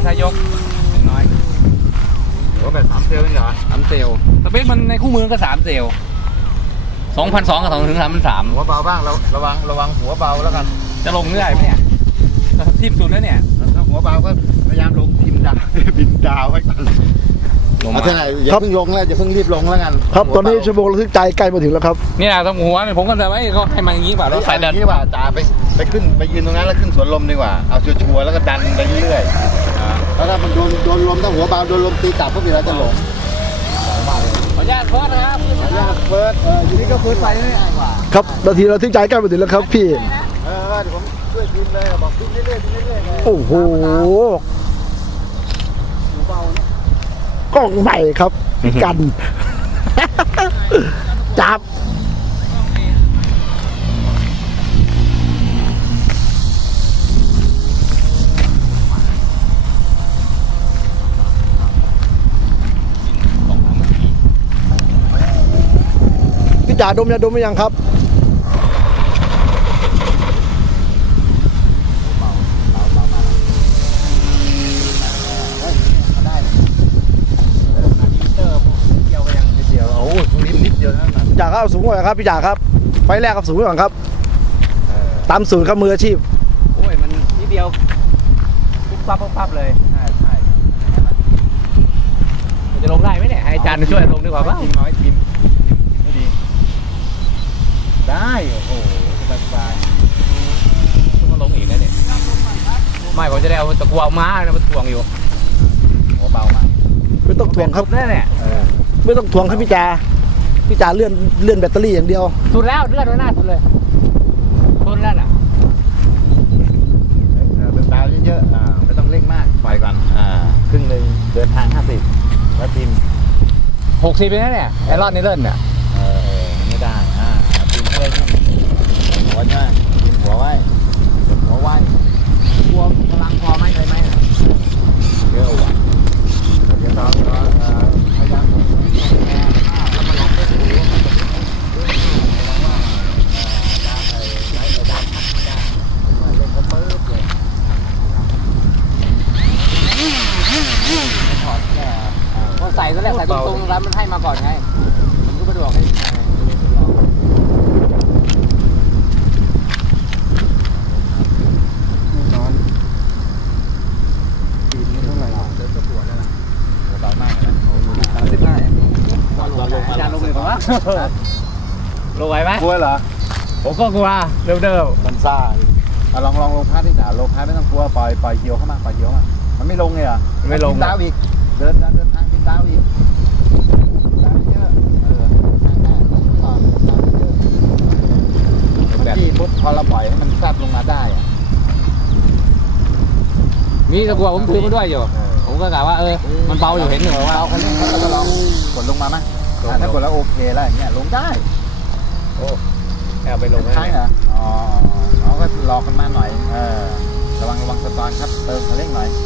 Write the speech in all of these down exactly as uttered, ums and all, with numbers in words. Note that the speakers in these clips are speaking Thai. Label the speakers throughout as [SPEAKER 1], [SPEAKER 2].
[SPEAKER 1] ถ้ายกน้อย
[SPEAKER 2] หัวแบบสามเซลล์นี่เหรอ
[SPEAKER 1] สามเซลล์สเปคมันในคู่มือก็สามเซลล์สองพันสองกับสองถึงสามพันสาม
[SPEAKER 2] หัวเบาบ้างเราระวังระวังหัวเบาแล้วกัน
[SPEAKER 1] จะลงได้ไหมเนี่ยทิมสุดแล้วเนี่ย
[SPEAKER 2] ถ้าหัวเบาก็พยายามลงทิมดาวบินดาวไว้ก่อนเอาเท่าไหร่อย่าเพิ่งลงแล้วอย่าเพิ่งรีบลงแล้วกัน
[SPEAKER 3] ครับตอนนี้ชั่วโมงระทึกใจใกล้มาถึงแล้วครับ
[SPEAKER 1] นี่นะตรงหัวเนี่ยผมก็จะไม่เขาให้มันอย่างนี้ป่ะเราใส่ดัน
[SPEAKER 2] นี้ว่าจ่าไปไปขึ้นไปยืนตรงนั้นแล้วขึ้นสวนลมดีกว่าเอาชัวร์ๆแล้วก็ดันไปเรื่อยๆแล้วถ้ามันโดนโดนลมถ้าหัวเบาโดนลมตีตับก็มีอะไรจะลง
[SPEAKER 1] ขออนุญาตเฟิร์สนะครับ
[SPEAKER 2] ขออนุญาตเฟิร์สเอออยู่นี่ก็เฟิร์สไปนี่กว่า
[SPEAKER 3] ครับนาทีระทึกใจใกล้มาถึงแล้วครับพี่
[SPEAKER 2] เออเดี๋ยวผมช่วยพิมพ์เลยบอกพิมพ์เรื่อยๆพิมพ์เรื่อยๆ
[SPEAKER 3] โอ้โหกล้องใหม่ครับกันจับพี่จ๋าดมยาดมหรือยังครับพี่จ๋าครับสูงกว่าครับพี่จ๋าครับไฟแรกครับสูงกว่าครับตามสูตรครับมืออาชีพ
[SPEAKER 1] โอ้ยมันนิดเดียวปุ๊บปั๊บปุ๊บปั๊บเลยใช่ใช่มันจะลงได้ไหมเนี่ยให้อาจารย์ช่วยลงดีกว่าป่ะ
[SPEAKER 2] น้อยกินไม่ดีได้โอ้โหสบาย
[SPEAKER 1] ๆต้องลงอีกนะเนี่ยไม่ผมจะได้เอาตะกัวม้านะมาถ่วงอยู่
[SPEAKER 2] หัวเบามาก
[SPEAKER 3] ไม่ต้องถ่วงครับ
[SPEAKER 1] แน่เนี่ย
[SPEAKER 3] ไม่ต้องถ่วงครับพี่จ๋าพี่จ๋าเลื่อนเลื่อนแบตเตอรี่อย่างเดียว
[SPEAKER 1] สุดแล้วเลื่อนไว้หน้าสุดเลยสุดแล้วน่ะ
[SPEAKER 2] ดาวเยอะๆไม่ต้องเร่งมากปล่อยก่อนครึ่งหนึ่งเดินทางห้าสิบแล้วทิม
[SPEAKER 1] หกสิบเป็นนะเนี่ยไอรอนนี่เลื่อนเนี่ย
[SPEAKER 2] เออไม่ได้อ่าทิมให้ได้ที่หัวใช่ทิมหัวไว้หัวไว้
[SPEAKER 1] กลัวพลังพอไหมเลยไหม
[SPEAKER 2] เยอะว่ะเดี๋ยวเราพยายาม
[SPEAKER 1] ใส่ตอนแรกใส่ตรงๆแล้วมันให้มาก่อนไงมันก็ไม่ดวกให้
[SPEAKER 2] นอนปีนไม่เท่าไหร่เดินก็ปวดแล้วนะหัวเบามากเลยนะสามสิบห้า
[SPEAKER 1] จานลงเลยป่ะลงไหวไหม
[SPEAKER 2] กลัวเหรอ
[SPEAKER 1] ผมก็กลัวเดิม
[SPEAKER 2] ๆมันซ่าลองลองลงพัดที่ด่าลงพัดไม่ต้องกลัวปล่อยปล่อยเกี่ยวเข้ามาปล่อยเกี่ยวมามันไม่ลงเลยอ่ะ
[SPEAKER 1] ไม่ลง
[SPEAKER 2] ดาวอีกเดินเดินทางกินดาวอีกดาวเยอะเออทางหน้าต่อดาวเยอะที่ปุ๊บพอเราปล่อยให้มันแฟบลงมาได้อ่ะ
[SPEAKER 1] มีตะกัวผมถือมาด้วยอยู่ผมก็กะว่าเออมันเบาอยู่เห็นอยู่ว่า
[SPEAKER 2] เราคันนี้เราก็ลองกดลงมาไหมถ้ากดแล้วโอเคแล้วอย่างเงี้ยลงได้โอ้
[SPEAKER 1] แอบไปลง
[SPEAKER 2] ใช่เหรออ๋อเขาก็รอกันมาหน่อยเออระวังระวังสตอนครับเติมคันเร่งหน่อย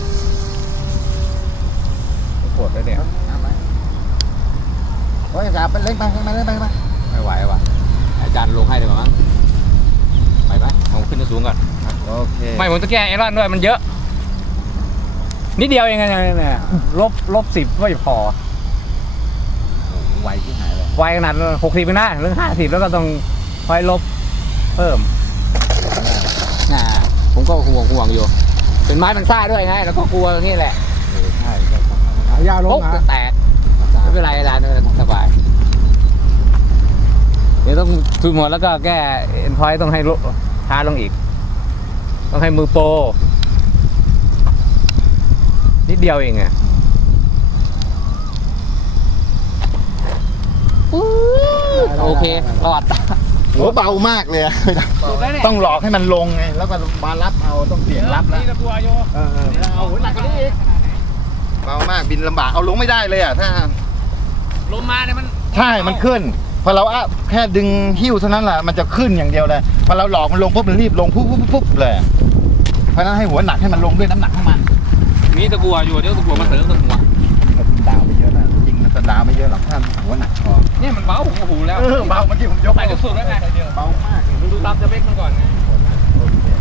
[SPEAKER 1] ปวดเลยเนี่ย
[SPEAKER 2] โอ้ยจ่าเป็นเล่นไปเล่นไปเล่นไปไป
[SPEAKER 1] ไม่ไหวว่ะอาจารย์ลงให้ดีกว่ามั้งไปไหมผมขึ้นสูงก่อน
[SPEAKER 2] โอเค
[SPEAKER 1] ไม่ผมจะแก้ไอรอนด้วยมันเยอะนิดเดียวเองไงเนี่ยลบลบสิบไม่พอ
[SPEAKER 2] ไวที่หายเลย
[SPEAKER 1] ไวขนาดหกสิบไปหน้าเรื่องห้าสิบแล้วก็ต้องคอยลบเพิ่มน่ะผมก็ห่วงห่วงอยู่เป็นไม้มันซ่าด้วยไงแล้วก็กลัวนี่แหละ
[SPEAKER 2] ใช่
[SPEAKER 3] ยาลง
[SPEAKER 1] นะแตกไม่เป็นไรอาจารย์สบายเดี๋ยวต้องทุบหมดแล้วก็แก้เอ็นพอยต์ต้องให้ลดช้าลงอีกต้องให้มือโปรนิดเดียวเองอ่ะโอเครอด
[SPEAKER 2] หัวเบามากเลยต้องหลอกให้มันลงไงแล้วก็มารับเอาต้องเสี่ยงรับแล้วเออเอาหัวหนักกว่านี้อีกเบามากบินลำบากเอาลงไม่ได้เลยอ่ะถ้า
[SPEAKER 1] ลมมาเนี่ยมัน
[SPEAKER 2] ใช่มันขึ้นพอเราอะแค่ดึงหิ้วเท่านั้นแหละมันจะขึ้นอย่างเดียวเลยพอเราหลอกมันลงปุ๊บมันรีบลงปุ๊บปุ๊บปุ๊บเลยเพราะนั้นให้หัวหนักให้มันลงด้วยน้ำหนักของมัน
[SPEAKER 1] มีตะกัวอยู่เดี๋ยวตะกัวมาเสริมตะกัว
[SPEAKER 2] ดาวไปเยอะนะจริงมันจะดาวไม่เยอะหรอกถ้าหัวหนักพอ
[SPEAKER 1] เนี่ยมันเบาผมโอ้โหแล้ว
[SPEAKER 2] เบาเมื่อกี้ผมยก
[SPEAKER 1] ไปสุดแล้วไง
[SPEAKER 2] เบามาก
[SPEAKER 1] ดูรับจะเบรกมันก่อนไง